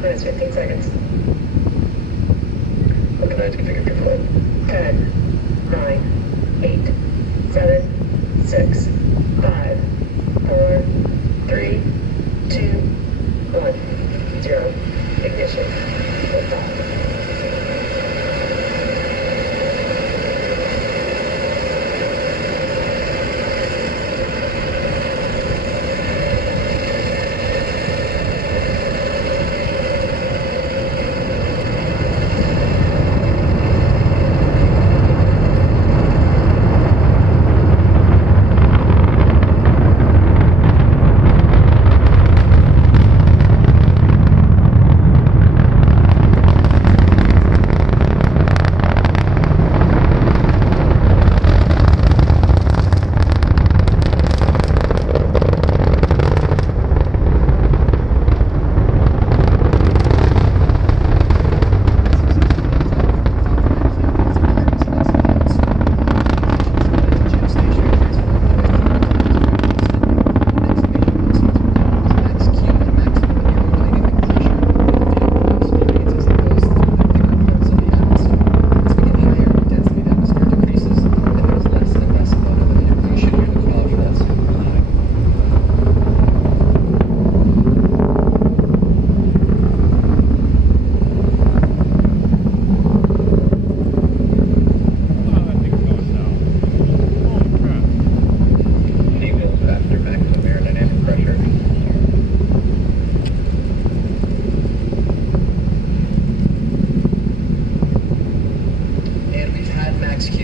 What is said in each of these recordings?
Minus 15 seconds. Recognize configure your flight. 10, 9, 8, 7, 6, 5, 4, 3, 2, 1, 0. Ignition. Liftoff.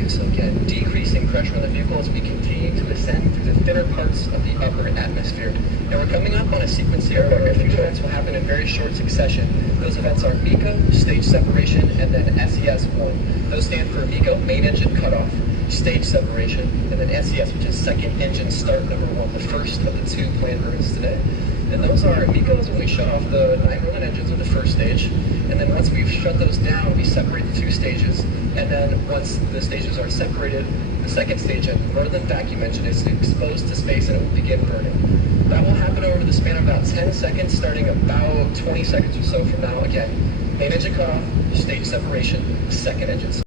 So again, decreasing pressure on the vehicle as we continue to ascend through the thinner parts of the upper atmosphere. Now we're coming up on a sequence here where a few events will happen in very short succession. Those events are MECO, stage separation, and then SES-1. Those stand for MECO, main engine cutoff, stage separation, and then SES, which is second engine start number 1, the first of the 2 planned routes today. And those are, MECO is when we shut off the 9 Merlin engines of the first stage, and then once we've shut those down, we separate the 2 stages, and then once the stages are separated, the second stage, a Merlin vacuum engine, is exposed to space and it will begin burning. That will happen over the span of about 10 seconds, starting about 20 seconds or so from now. Again, main engine cutoff, stage separation, second engine